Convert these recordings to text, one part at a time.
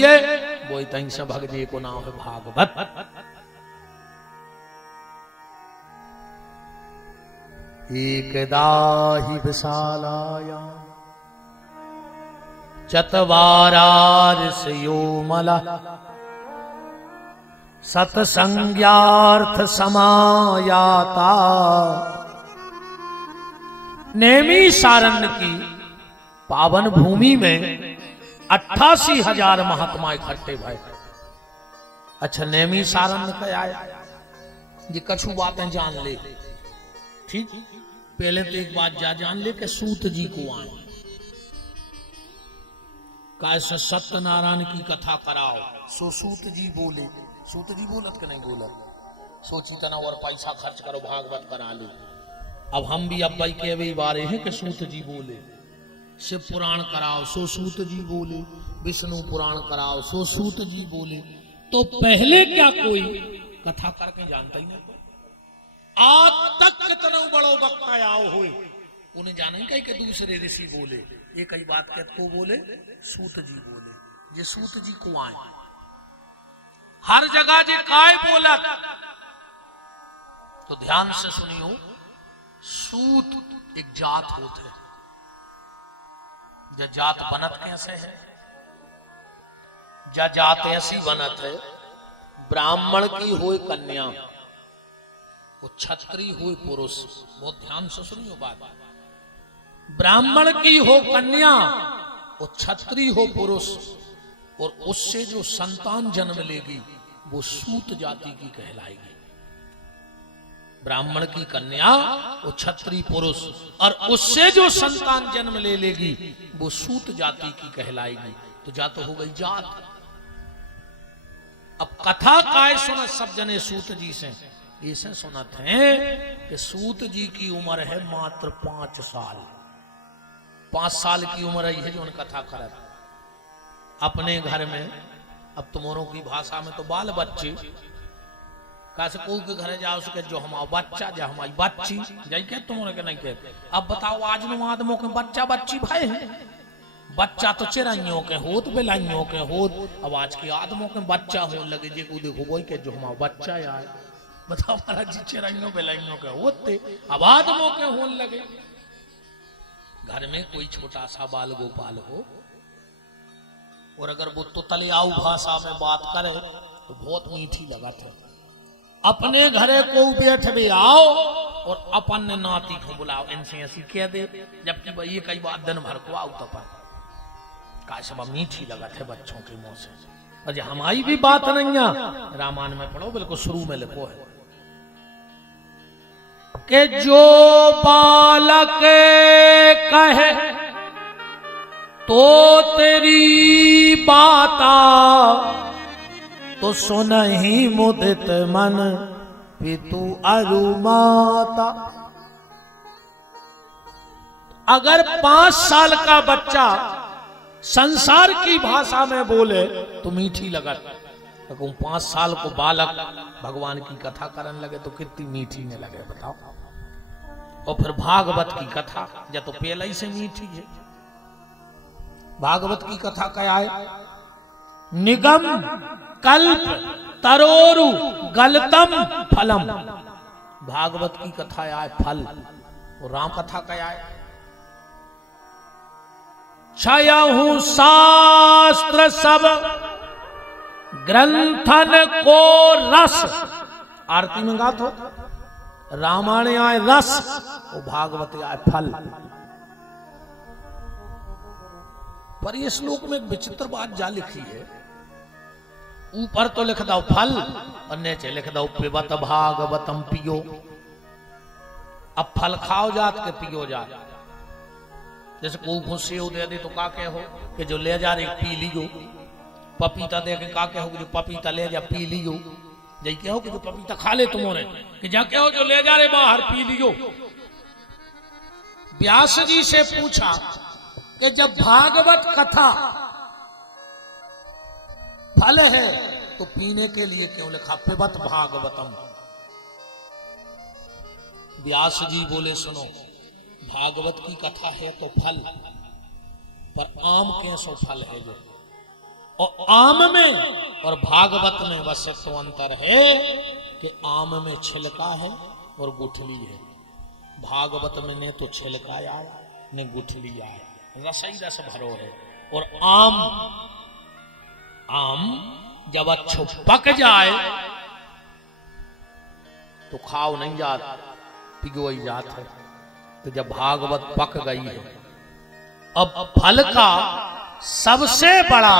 हुई वो तई से भगजे को नाम है भागवत। एकदा हि विशालाया चत्वारार्षयो मला सत्संज्ञार्थ समायाता। नैमिषारण्य की पावन भूमि में 88,000 महात्मा इकट्ठे भय। अच्छा नैमिषारण्य क्या आया ये कछु बातें जान ले। ठीक पहले तो एक बात जान ले कि सूत जी को आए कैसे सत्यनारायण की कथा कराओ। सो सूत जी बोले, सूत जी बोलत के नहीं बोलत, सोची तना और पैसा खर्च करो भागवत करा लो। अब हम भी अब भाई के भी बारे हैं कि सूत जी बोले शिव पुराण कराओ, सो सूत जी बोले विष्णु पुराण कराओ, सो सूत जी बोले। तो पहले क्या कोई कथा करके जानता ही नहीं। आज तक कितना बड़ो वक्ता आओ हुए उन्हें जाना ही कहीं के दूसरे ऋषि बोले ये कई बात के को बोले सूत जी बोले। ये सूत जी को आए हर जगह जे काय बोला तो ध्यान से सुनियो। सूत एक जात होते जब जात बनत कैसे है, जब जात ऐसी बनत है ब्राह्मण की होए कन्या वो क्षत्रिय हुए पुरुष। बहुत ध्यान से सुनियो बात। ब्राह्मण की हो कन्या वो क्षत्रिय हो पुरुष और उससे जो संतान जन्म लेगी वो सूत जाति की कहलाएगी। ब्राह्मण की कन्या वो क्षत्रिय पुरुष और उससे जो संतान जन्म ले लेगी वो सूत जाति की कहलाएगी। तो जात हो गई जात। अब कथा काय सुना सब जने सूत जी से ऐसे सुनत हैं कि सूत जी की उम्र है मात्र 5 साल। 5 साल की उम्र है जो कथा करत अपने घर में। अब तुम्हारों की भाषा में तो बाल बच्चे कैसे को के घर जाओ सके जो हमारा बच्चा जो हमारी बच्ची जाई के तुम्हारे के नहीं कहते। अब बताओ आज नो आदमों के बच्चा बच्ची भाई है। बच्चा तो चिराइयों के होत बेलाइयों के होत। अब आज के आदमों के बच्चा हो लगे जे को देखो वही के जो हमारा बच्चा यार बताओ हमारा जी चिराइयों बेलाइयों के होते अब आदमों के होने लगे। घर में कोई छोटा सा बाल गोपाल हो और अगर वो तो तलियाऊ भाषा में बात करे तो बहुत मीठी लगा था। अपने घरे को बैठ भी आओ और अपन ने नाती को बुलाओ इनसे ऐसी कह दे जबकि भाई ये कई बात दिन भर को आओ तो पर का सब मीठी लगा थे बच्चों के मुंह से। और हमारी भी बात नहीं है रामायण में पढ़ो बिल्कुल शुरू में लिखो है कि जो बालक कहे तो तेरी बाता तो सुन ही मुदित मन पितु अरु माता। अगर 5 साल का बच्चा संसार की भाषा में बोले तो मीठी लगत। तो 5 साल को बालक भगवान की कथा करने लगे तो कितनी मीठी ने लगे बताओ। और फिर भागवत की कथा या तो पहले ही से मीठी है। भागवत की कथा क्या है? निगम कल्प तरोरु गलतम फलम। भागवत की कथा है फल और राम कथा क्या है? छयहु शास्त्र सब ग्रंथन को रस। आरती में गात हो रामायण आए रस और भागवत आए फल। पर ये श्लोक में एक विचित्र बात जा लिखी है। ऊपर तो लिख दो फल और नीचे लिख दो पिबत भागवतम पियो। अब फल खाओ जात के पियो जात। जैसे कोई सेव दे दे तो का कह हो कि जो ले जा रहे पी लियो। पपीता दे के का कह हो कि जो पपीता ले जा पी लियो। जय कहो कि जो पपीता खा ले तुम्हारे कि जा कहो जो ले जा रहे बाहर पी लियो। व्यास जी से पूछा कि जब भागवत कथा फल है तो पीने के लिए क्यों लिखा पिबत भागवतम? व्यास जी बोले सुनो भागवत की कथा है तो फल, पर आम कैसो फल है जो और आम में और भागवत में बस तो अंतर है कि आम में छिलका है और गुठली है। भागवत में ने तो छिलका आया ने गुठली आया, रसई रस भरो है। और आम जब अच्छो पक जाए तो खाओ नहीं जात, पिगोई जात है। तो जब भागवत पक गई है, अब फल का सबसे बड़ा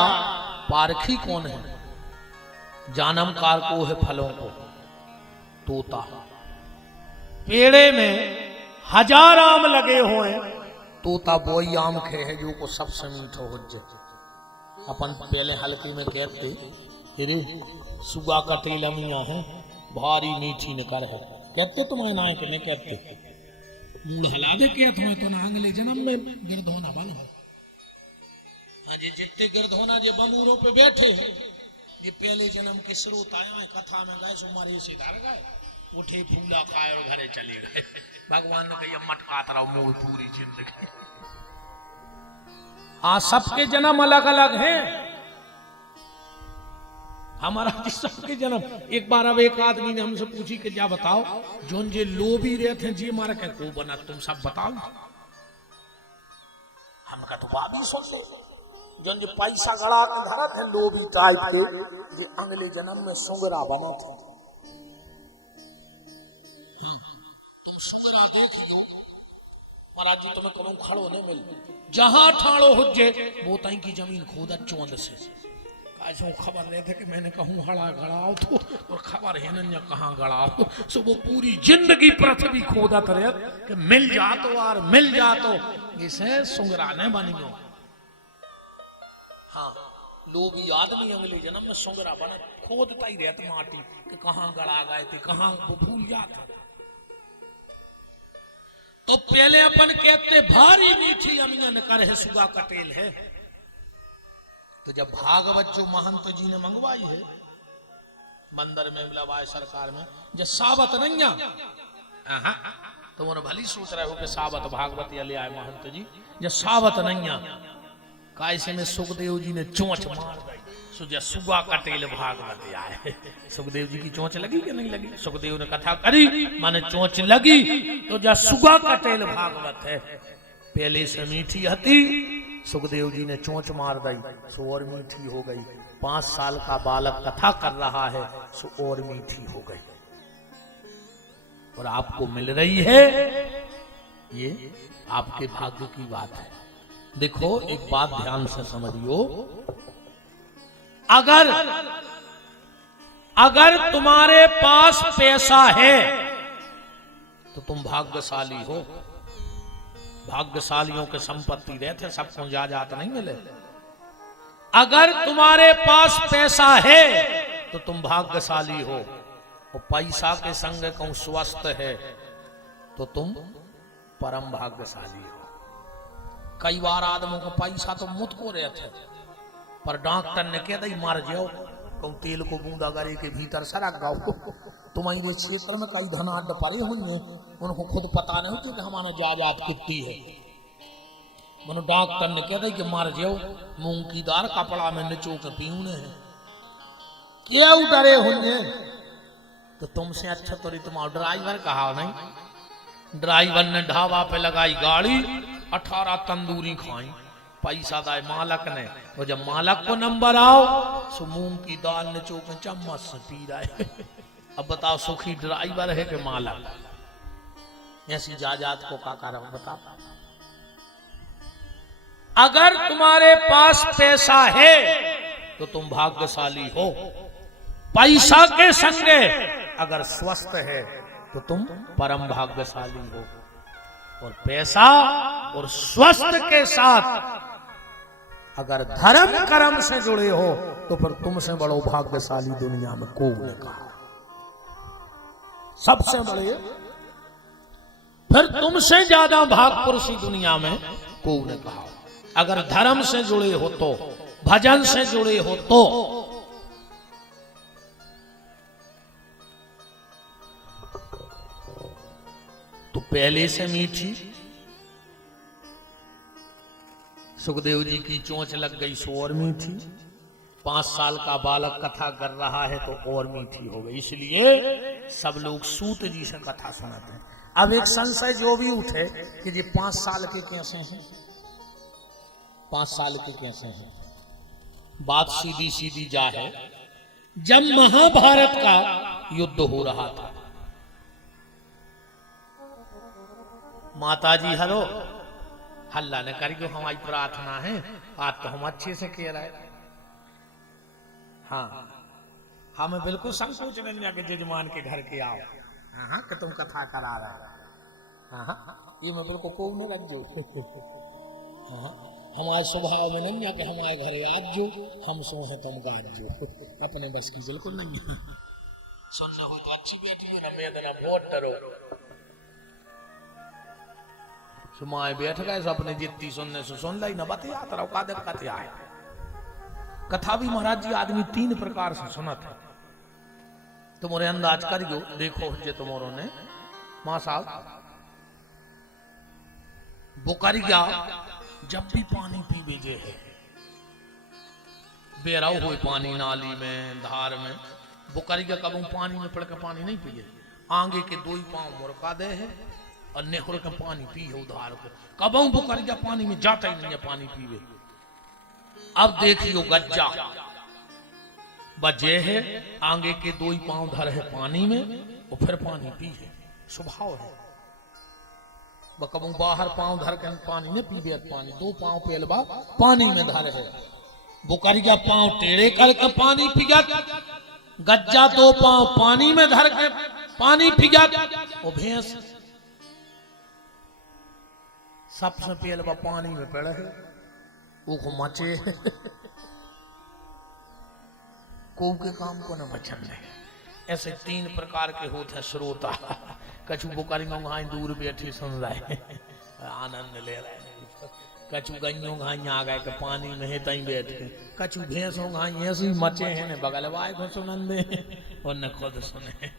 पारखी कौन है? जानमकार को है फलों को, तोता। पेड़े में 1000 आम लगे हुए, तोता वही आम खे है जो को सबसे मीठो हो जाए। अपन पहले हल्के में कहते अरे सुगा कटेल अमिया है भारी मीठी निकर है, कहते तुम्हें ना कि नहीं कहते। मूड हला दे क्या तुम्हें तो ना अगले जन्म में गिरद होना बनो। हाँ जी, जितने गिरद होना जो बमूरों पे बैठे हैं, ये पहले जन्म के स्रोत आए हैं, कथा में गए सुमारी से धर गए, उठे फूला खाए और घरे चले गए। भगवान ने कही मटकाता रहो मूल पूरी जिंदगी। हाँ, सबके जन्म अलग अलग हैं। हमारा सबके जन्म। एक बार अब एक आदमी ने हमसे पूछी कि क्या बताओ जोन जे लोभी रहे थे जी मारा क्या को बना, तुम सब बताओ। हम का तो बात ही सुन लो, जोन जो पैसा गड़ा के धरा थे लोभी टाइप के, जो अगले जन्म में सुंगरा बना थे। महाराज जी तुम्हें करूं खड़ो नहीं मिल, जहां ठाड़ो हुज्जे वो ताई की जमीन खोदा चौंद से। आज खबर नहीं थे कि मैंने कहूं हड़ा गड़ाओ तो, और खबर है न कहां गड़ाओ। सो वो पूरी जिंदगी पृथ्वी खोदा तरह कि मिल जा तो यार मिल जा तो, इसे सुंगराने बनियो। हाँ, लोग आदमी अगले जन्म में सुंगरा बने, खोदता ही रहता माटी कि कहां गड़ा गए थे, कहां वो भूल जाता। तो पहले अपन कहते भारी मीठी अमियन कर है सुगा कटेल है। तो जब भागवत जो महंत जी ने मंगवाई है मंदिर में बुलावाए सरकार में, जब साबत नैया, तो उन्होंने भली सोच रहे हो कि साबत भागवत ले आए महंत जी। जब साबत नैया कैसे में सुखदेव जी ने चोंच मार दी, सो जब सुगा कटेल भागवत आए। सुखदेव जी की चोंच लगी कि नहीं लगी? सुखदेव ने कथा करी माने चोंच लगी। तो जब सुगा कटेल भागवत है पहले से मीठी हती, सुखदेव जी ने चोंच मार दी सो और मीठी हो गई। 5 साल का बालक कथा कर रहा है सो और मीठी हो गई। और आपको मिल रही है, ये आपके भाग्य की बात है। देखो एक बात ध्यान से समझियो, अगर तुम्हारे पास पैसा है तो तुम भाग्यशाली हो। भाग्यशालियों के संपत्ति रहते सबको जात नहीं मिले। अगर तुम्हारे पास पैसा है तो तुम भाग्यशाली हो, और पैसा के संग कहूं स्वस्थ है तो तुम परम भाग्यशाली हो। कई बार आदमों को पैसा तो मुझ को रहते, पर डॉक्टर ने कह दी मार जाओ, तुम तेल को बूंदा गरे के भीतर सरक गाओ। तुम्हारे क्षेत्र में कई धनाढ़ पड़े होंगे, उनको खुद पता नहीं होती कि हमारा जायदाद कितनी है। मनो डॉक्टर ने कह दी कि मार जाओ, मूंग की दाल कपड़ा में निचो के पीने हैं, क्यों डरे होंगे? तो तुमसे अच्छा तो तुम्हारा ड्राइवर कहा नहीं। ड्राइवर ने ढाबा पे लगाई गाड़ी, 18 तंदूरी खाई, पैसा दाए मालक ने। और जब मालक को नंबर आओ सो मूंग की दाल निचो के चम्मच से पी रहा है। अब बताओ सुखी ड्राइवर है कि मालक? ऐसी जायदाद को का कारण बताओ। अगर तुम्हारे पास पैसा है तो तुम भाग्यशाली हो। पैसा के संगे अगर स्वस्थ है तो तुम परम भाग्यशाली हो। और पैसा और स्वस्थ के साथ अगर धर्म कर्म से जुड़े हो तो फिर तुमसे बड़ो भाग्यशाली दुनिया में कोई ने कहा। सबसे बड़े, फिर तुमसे ज्यादा भागपुरुषी दुनिया में कोई ने कहा। अगर धर्म से जुड़े हो तो, भजन से जुड़े हो तो पहले से मीठी। सुखदेव जी की चोंच लग गई सो और मीठी। 5 साल का बालक कथा कर रहा है तो और मीठी हो गई, इसलिए सब लोग सूत जी से कथा सुनाते हैं। अब एक संशय जो भी उठे कि जी 5 साल के कैसे हैं, 5 साल के कैसे हैं, बात सीधी सीधी जा है। जब महाभारत का युद्ध हो रहा था, माता जी हरो हल्ला ने करी, जो हमारी प्रार्थना है आज तो हम अच्छे से कह रहे हैं। हाँ, हमें बिल्कुल संकोच नहीं कि जजमान के घर के आओ, हाँ कि तुम कथा करा रहे, हाँ ये मैं बिल्कुल को न रख जो, हाँ हमारे स्वभाव में नहीं है कि हमारे घरे आज जो हम सो हैं तुम गाज जो, अपने बस की बिल्कुल नहीं है। सुनने हो तो अच्छी बैठी हो ना, मैं देना बहुत डरो, सुमाए बैठ गए अपने जितनी सुनने से सुन लाई ना, बातें याद रहो का दिक्कत है। कथा भी महाराज जी आदमी 3 प्रकार से सुना था, तुम्हारे अंदाज करियो, देखो जे तुम्हारों ने मां साहब बुकरिया जब भी पानी पी बेजे है, बेराव हुए पानी नाली में धार में, बुकरिया कब पानी में पड़ के पानी नहीं पिए, आगे के 2 पांव मुरका दे है और नेहर के पानी पी है उधार को, कब बुकरिया पानी में जाता ही नहीं है पानी पीवे। अब देखियो गज्जा बजे है, आगे के 2 पांव धर है पानी में और फिर पानी पी है, स्वभाव है। कबू बाहर पांव धर के पानी में पीबे, पानी 2 पांव पेलबा पानी में धर है, बुकरिया पांव टेढ़े करके पानी पिया, गज्जा 2 पांव पानी में धर के पानी पिया, और भैंस सबसे पेलबा पानी में पड़े है, वो मचे को के काम को न बचन नहीं। ऐसे 3 प्रकार के होते हैं श्रोता, कछु बुकारी घाई दूर बैठी सुन रहे आनंद ले रहे हैं, कछु गइयों घाई आ गए के पानी में है तई बैठ के, कछु भैंसों घाई ऐसे मचे हैं ने बगल वाय को सुनंदे और न खुद सुने।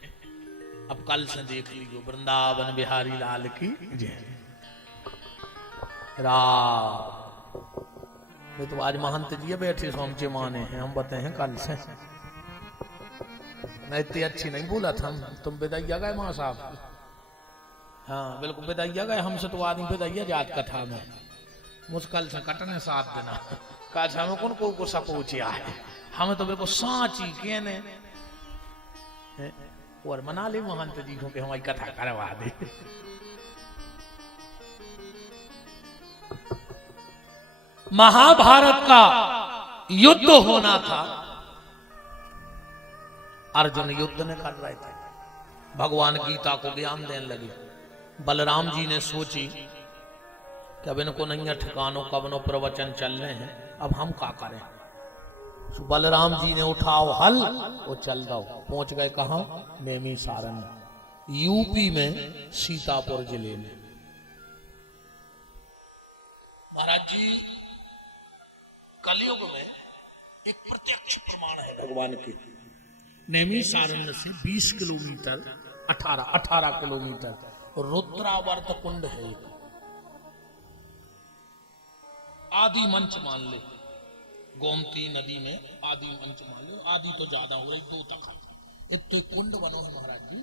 अब कल से देख लीजिए वृंदावन बिहारी लाल की जय। तो आज महंत जी बैठे सोमचे माने हैं, हम बताए हैं कल से, मैं इतनी अच्छी नहीं बोला था, तुम बेदाइया गए मां साहब, हाँ बिल्कुल बेदाइया गए, हमसे तो आदमी बेदाइया जात कथा में, मुश्किल से कटने 7 दिन का हमें कौन को सपूचिया है, हमें तो बिल्कुल साची कहने और मना ले महंत जी को कि हमारी कथा करवा दे। महाभारत का युद्ध होना था, अर्जुन युद्ध ने कर रहे थे, भगवान गीता को ज्ञान देने लगे। बलराम जी ने सोची कि अब इनको नहीं ठिकानों कबनो प्रवचन चलने हैं, अब हम क्या करें। तो बलराम जी ने उठाओ हल और चल दो, पहुंच गए कहां, नेमी सारण, यूपी में सीतापुर जिले में। महाराज जी कलयुग में एक प्रत्यक्ष प्रमाण है भगवान की, नेमी सारण्य से 20 किलोमीटर 18 किलोमीटर रुद्रावर्त कुंड है, आदि मंच मान ले, गोमती नदी में आदि मंच मान ले, आदि तो ज्यादा हो रही 2 तक, एक तो कुंड बनो है महाराज जी।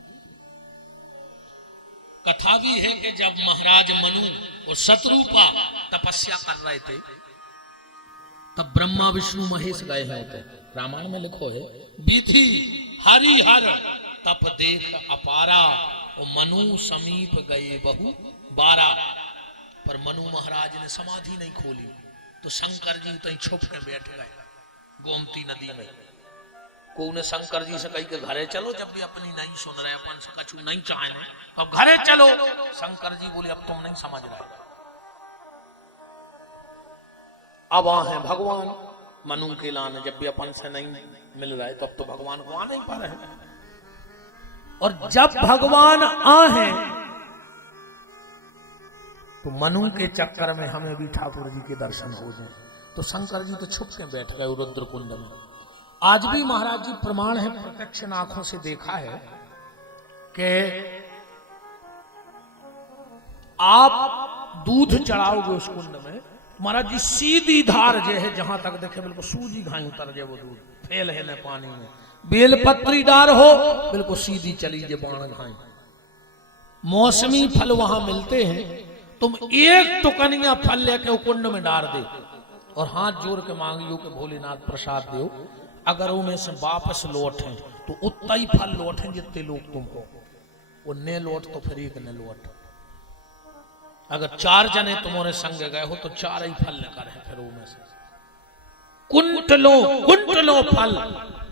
कथा भी है कि जब महाराज मनु और शत्रुपा तपस्या कर रहे थे, तब ब्रह्मा विष्णु महेश गए हैं, रामायण में लिखो है, विधि हरिहर तप देख अपारा, और मनु समीप गए बहु बारा, पर मनु महाराज ने समाधि नहीं खोली, तो शंकर जी तई छुप के बैठ गए गोमती नदी में। को ने शंकर जी से कही कि घरे चलो, जब भी अपनी नहीं सुन रहे, अपन से कछु नहीं चाहे तो अब घरे चलो। शंकर जी बोले अब तुम नहीं समझ रहे, अब आ है भगवान मनु के लाने, जब भी अपन से नहीं मिल रहा है तो अब तो भगवान को आने ही पर है, और जब भगवान आए तो मनु के चक्कर में हमें भी ठाकुर जी के दर्शन हो जाए, तो शंकर जी तो छुप के बैठ गए रुद्र कुंड में। आज भी महाराज जी प्रमाण है, प्रत्यक्ष आंखों से देखा है कि आप दूध चढ़ाओगे उस कुंड में महाराज जी सीधी धार जे है जहां तक देखे बिल्कुल सूजी घाई उतर जाए वो दूध फेल है न पानी में। बेलपत्री डार हो बिल्कुल सीधी चली जे बाण घाई। मौसमी फल वहां मिलते हैं, तुम एक टुकनिया फल लेके कुंड में डाल दे और हाथ जोड़ के मांगियो कि भोलेनाथ प्रसाद दो, अगर उनमें से वापस लौटे तो उतना ही फल लौटे जितने लोग तुम हो। वो ने लौट तो फिर एक ने लौट। अगर 4 जने तुम्हारे संग गए हो तो 4 ही फल लेकर है, फिर उनमें से कुंटलो फल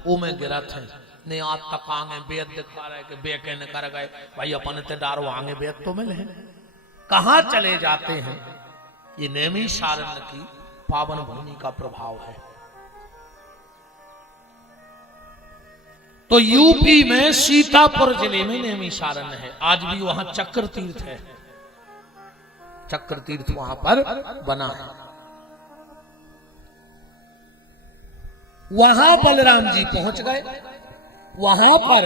वो में गिरत है। ने आज तक आगे बेद दिखा रहे कि बेके न कर गए भाई अपन ते डारो आगे बेद तो मिले हैं, कहां चले जाते हैं। ये नैमिषारण्य की पावन भूमि का प्रभाव है। तो यूपी में सीतापुर जिले में नैमिषारण्य है, आज भी वहां चक्र तीर्थ है। चक्र तीर्थ वहां पर बना है। वहां बलराम जी पहुंच गए। वहां पर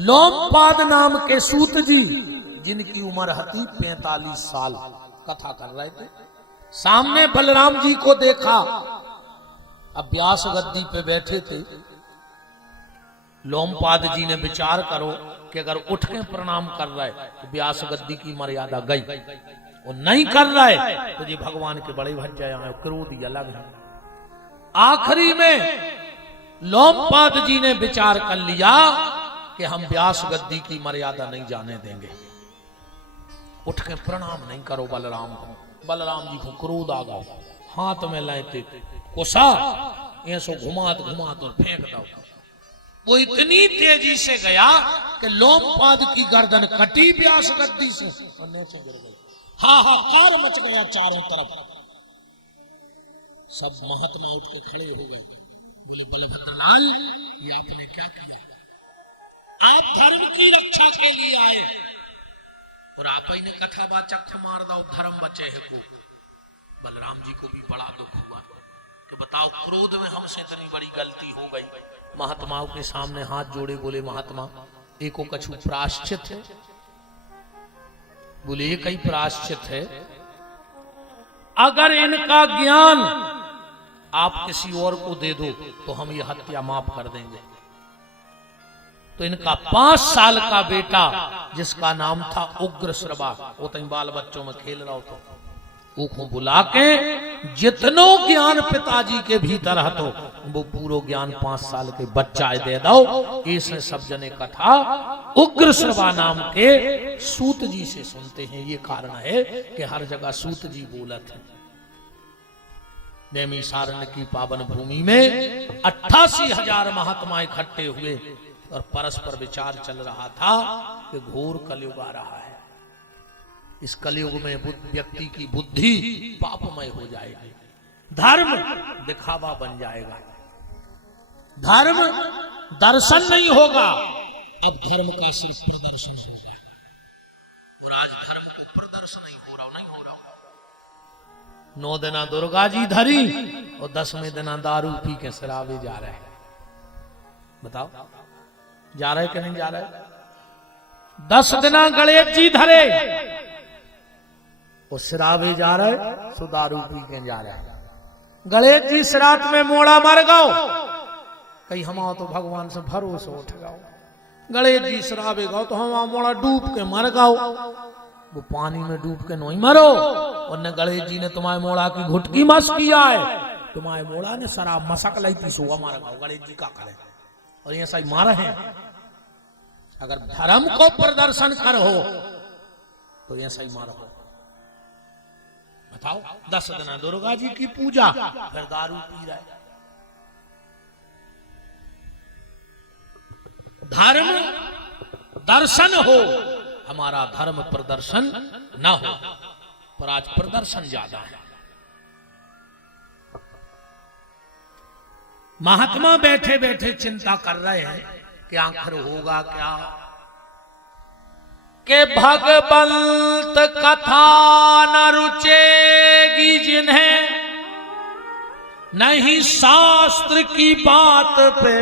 लोमपाद नाम के सूत जी, जिनकी उम्र थी 45 साल, कथा कर रहे थे। सामने बलराम जी को देखा, अब व्यास गद्दी पे बैठे थे। लोमपाद जी ने विचार करो कि अगर उठ के प्रणाम कर रहा है तो व्यास गद्दी की मर्यादा गई, और नहीं कर रहा है तो जी भगवान के बड़े भज जाए, क्रोध ही अलग है। आखिरी में लोमपाद जी ने विचार कर लिया कि हम व्यास गद्दी की मर्यादा नहीं जाने देंगे, उठ के प्रणाम नहीं करो बलराम को। बलराम जी को क्रोध आ गया, हाथ में लेते कोसा ऐसो घुमात घुमात और फेंक दो। वो इतनी तेजी से गया कि लोमपाद की गर्दन कटी व्यास गद्दी से और नीचे गिर गई। हाहाकार मच गया चारों तरफ। सब महात्मा उठ के खड़े हो गए, बोले बलभद्रलाल ये आपने क्या किया? आप धर्म की रक्षा के लिए आए और आप ही ने कथावाचक मार दो, धर्म बचे है को। बलराम जी को भी बड़ा दुख हुआ कि बताओ क्रोध में हमसे इतनी बड़ी गलती हो गई। महात्माओं के सामने हाथ जोड़े बोले महात्मा एको कछु प्रायश्चित है? बोले एक ही प्रायश्चित है, अगर इनका ज्ञान आप किसी और को दे दो तो हम ये हत्या माफ कर देंगे। तो इनका 5 साल का बेटा जिसका नाम था उग्र श्रवा, वो तो बाल बच्चों में खेल रहा था, उसको बुला के जितनो ज्ञान पिताजी के भीतर हतो वो पूरा ज्ञान 5 साल के बच्चा दे दो। इसने सब जने कथा उग्र श्रवा नाम के सूत जी से सुनते हैं। ये कारण है कि हर जगह सूत जी बोलत है। नैमिषारण्य की पावन भूमि में 88,000 महात्मा इकट्ठे हुए और परस्पर विचार चल रहा था कि घोर कलयुग आ रहा है। इस कलयुग में व्यक्ति की बुद्धि पापमय हो जाएगी, धर्म दिखावा बन जाएगा, धर्म दर्शन नहीं होगा, अब धर्म का सिर्फ प्रदर्शन होगा। और आज धर्म को प्रदर्शन नहीं हो रहा। 9 दिना दुर्गा जी धरी और 10वें दिना दारू पी के शराबे जा रहे हैं। बताओ जा रहे कि नहीं जा रहे? 10 दिना गणेश जी धरे और शराबे जा रहे, सो दारू पी के जा रहे। गणेश जी श्राद्ध में मोड़ा मर गओ, कहीं हम तो भगवान से भरोसे उठ गओ। गणेश जी शराबे गओ तो हम मोड़ा डूब के मर गओ। वो पानी में डूब के नहीं मरो, और न गणेश जी ने तुम्हारे मोड़ा की घुटकी मस किया है, तुम्हारे मोड़ा ने शराब मसक लाई थी, सो मारा गओ। गणेश जी का करे और ये सही मारा है। अगर धर्म को प्रदर्शन कर हो तो ये सही मारा हो। बताओ 10 दिन दुर्गा जी की पूजा, फिर दारू पी रहा है। धर्म दर्शन हो, हमारा धर्म प्रदर्शन ना हो, पर आज प्रदर्शन ज्यादा है। महात्मा बैठे बैठे चिंता कर रहे हैं कि आखिर होगा क्या, के भगवंत कथा न रुचेगी जिन्हें, नहीं शास्त्र की बात पे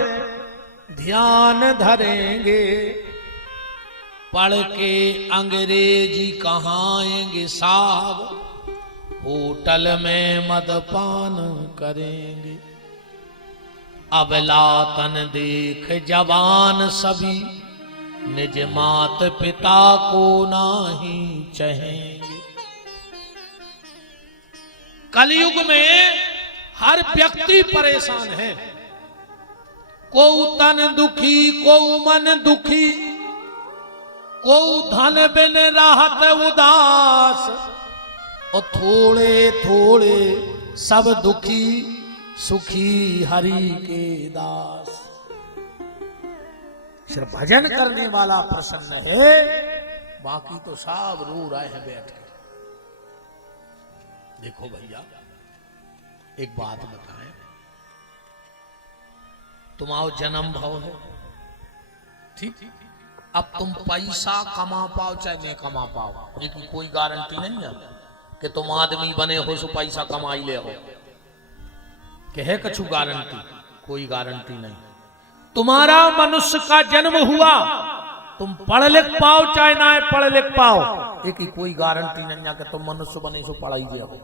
ध्यान धरेंगे, पढ़ के अंग्रेजी कहाएंगे साहब, होटल में मदपान करेंगे। अबलातन देख जवान सभी, निज मात पिता को नाही चहेंगे। कलयुग में हर व्यक्ति परेशान है, को तन दुखी, को मन दुखी, को धन बिन राहत उदास, और थोड़े थोड़े सब दुखी, सुखी हरि के दास। सिर्फ भजन करने वाला प्रसन्न है, बाकी तो सब रो रहे हैं बैठ के। देखो भैया एक बात बताएं, तुम्हारा जन्म भव है, ठीक? अब तुम पैसा कमा पाओ चाहे नहीं कमा पाओ, लेकिन कोई गारंटी नहीं है कि तुम आदमी बने हो सो पैसा कमाई ले हो, कि है कछु गारंटी? कोई गारंटी नहीं। तुम्हारा मनुष्य का जन्म हुआ, तुम पढ़ लिख पाओ चाहे ना पढ़ लिख पाओ, एक ही कोई गारंटी नहीं है कि तुम मनुष्य बने सो पढ़ाई ले हो।